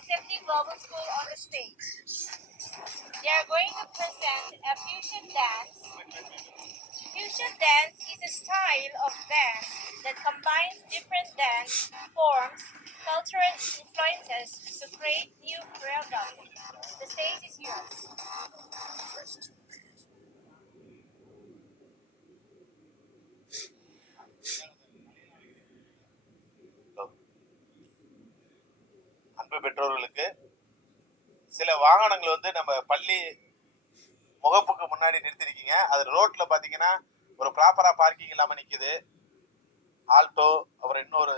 SMT Global School on the stage. They are going to present a fusion dance. Fusion dance is a style of dance that combines different dance forms, cultural influences to create new choreography. The stage is yours. அன்பு பெற்றோர்களுக்கு சில வாகனங்கள் வந்து நம்ம பள்ளி முகப்புக்கு முன்னாடி நிறுத்திருக்கீங்க. அது ரோட்ல பாத்தீங்கன்னா ஒரு ப்ராப்பரா பார்க்கிங் இல்லாம நிக்குது. ஆல்டோ, அப்புறம் இன்னொரு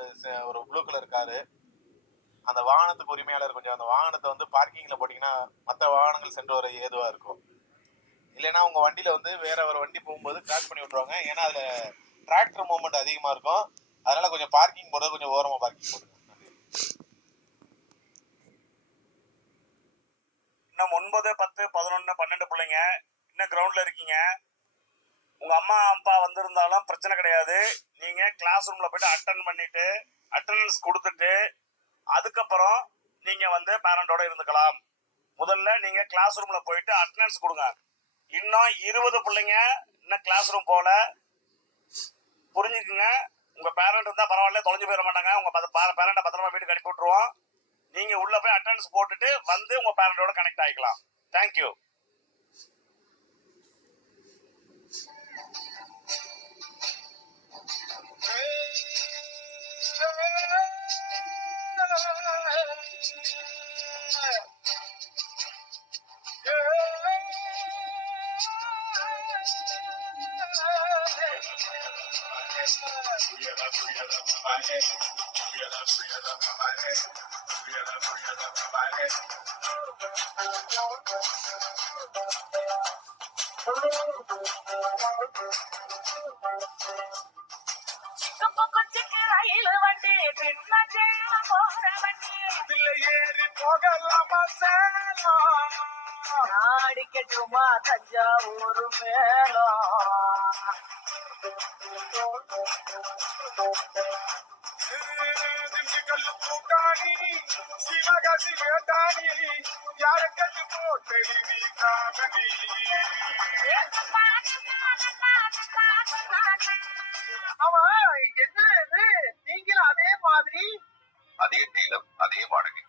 ஒரு ப்ளூ கலர் காரு. அந்த வாகனத்துக்கு உரிமையாளர் கொஞ்சம் அந்த வாகனத்தை வந்து பார்க்கிங்ல போட்டீங்கன்னா மற்ற வாகனங்கள் சென்று வர ஏதுவா இருக்கும். இல்லைன்னா உங்க வண்டியில வந்து வேற ஒரு வண்டி போகும்போது கிராஸ் பண்ணி விட்டுருவாங்க. ஏன்னா அதுல டிராக்டர் மூவ்மெண்ட் அதிகமா இருக்கும். அதனால கொஞ்சம் பார்க்கிங் போடுறது கொஞ்சம் ஓரமா பார்க்கிங் போடுங்க. இன்னும் 9, 10, 11, 12 பிள்ளைங்க இன்னும் கிரவுண்ட்ல இருக்கீங்க. உங்க அம்மா அப்பா வந்திருந்தாலும் பிரச்சனை கிடையாது. நீங்க கிளாஸ் ரூம்ல போயிட்டு அட்டென்ட் பண்ணிட்டு அட்டெண்டன்ஸ் கொடுத்துட்டு அதுக்கப்புறம் நீங்க வந்து பேரண்டோட இருந்துக்கலாம். முதல்ல நீங்க கிளாஸ் ரூம்ல போயிட்டு அட்டெண்டன்ஸ் கொடுங்க. இன்னும் 20 பிள்ளைங்க இன்னும் கிளாஸ் ரூம் போல. புரிஞ்சுக்குங்க. உங்க பேரண்ட் இருந்தா பரவாயில்ல, தொலைஞ்சு போயிட மாட்டாங்க. உங்க பேரண்ட பத்திரமா வீட்டுக்கு அனுப்பி விட்டுருவோம். நீங்க உள்ள போய் அட்டெண்டன்ஸ் போட்டுட்டு வந்து உங்க பேரண்டோட கனெக்ட் ஆகிக்கலாம். தேங்க்யூ. ஏறி போகலாமா சேலம், அடிக்கட்டுமா தஞ்சாவூர் மேலம், திண்டுக்கல் கூட்டாணி சிவகாசி வேட்டாணி யாருக்கட்டு போட்டு காவடி. அவன் என்ன இது? நீங்களும் அதே மாதிரி அதே நீளம் அதே வாடகை.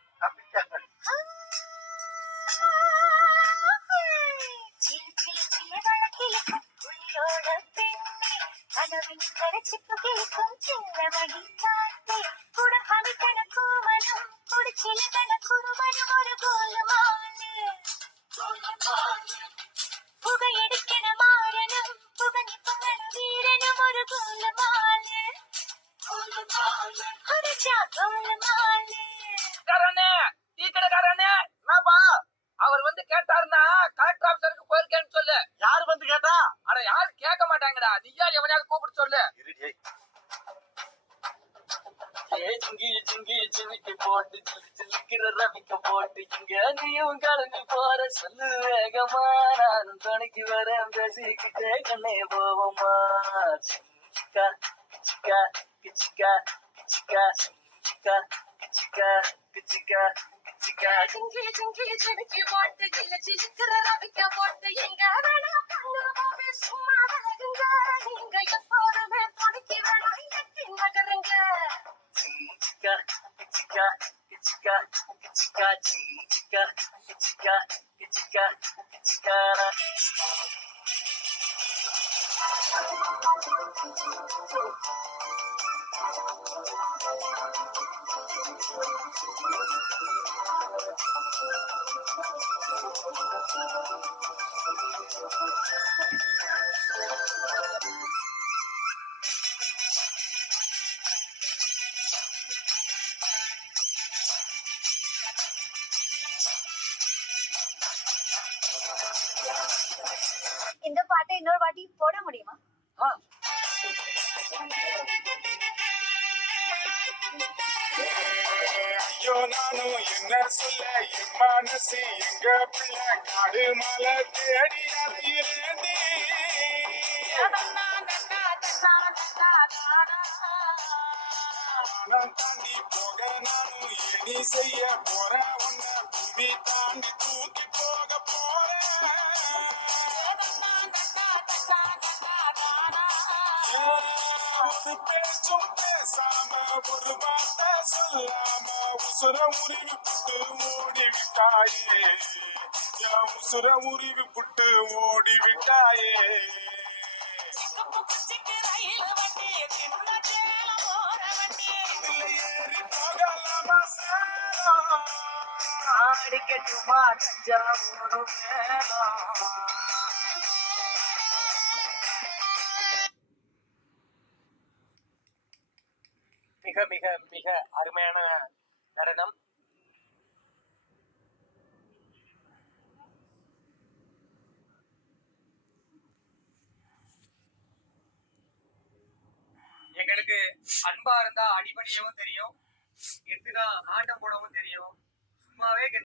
அவர் வந்து கேட்டாருன்னா கலெக்டர் ஆபீசருக்கு போயிருக்கேன்னு சொல்லு. யாரு வந்து கேட்டா? அட யாரு கேட்க மாட்டாங்கடா. நீயா எவனையாவது கூப்பிட்டு சொல்லு. சின்னிக்கு போட்டு சில்லுக்கிற ரவிக்க போட்டு இங்க நீயும் கிளம்பி போற சொல்லு வேகமா, நானும் துணைக்கு வரேன் பேசிக்கிட்டே கண்ணே போவோமா. சிக்கா சிக்கா கிச்சிக்கா கிச்சிக்கா சிக்கா கிச்சிக்கா கிச்சிக்கா கிச்சிக்கா சிங்கி சிங்கி சிடுக்கி போட்டு சில்லு சிலுக்கிற ரவிக்க போட்டு எங்க வேணா பண்ணுவோமே சும்மா விலகுங்க. நீங்க எப்போதுமே துணைக்கு வேணும் எட்டி நகருங்க. சிக்கா கிச்சிக்கா கிச்சிக்கா கிச்சிக்கா சிக்கா கிச்சிக்கா கிச்சிக்கா கிச்சிக்கா. இந்த பாட்டை இன்னொரு வாட்டி போட முடியுமா? ஐயோ நானும் என்ன சொல்ல, என் மனசு எங்க பிள்ளை காடு மலை தேடி அறியிறேண்டி. தாண்டி போக நானும் இனி செய்ய போறேன். பூமி தாண்டி தூக்கி போக போறேன். ஒரு பேச்சும் பேசாம ஒரு வார்த்தை சொல்லாம உசுர உருவி புட்டு ஓடி விட்டாயே. என் உசுர உருவி புட்டு ஓடி விட்டாயே. இதுல ஏறி போகலாமா சேலம்? அடிக்கட்டுமா தஞ்சாவூர் மேளம். மிக மிக மிக அருமையான நடனம். எங்களுக்கு அன்பா இருந்தா அடிபடியவும் தெரியும், எதுதான் ஆட்டம் போட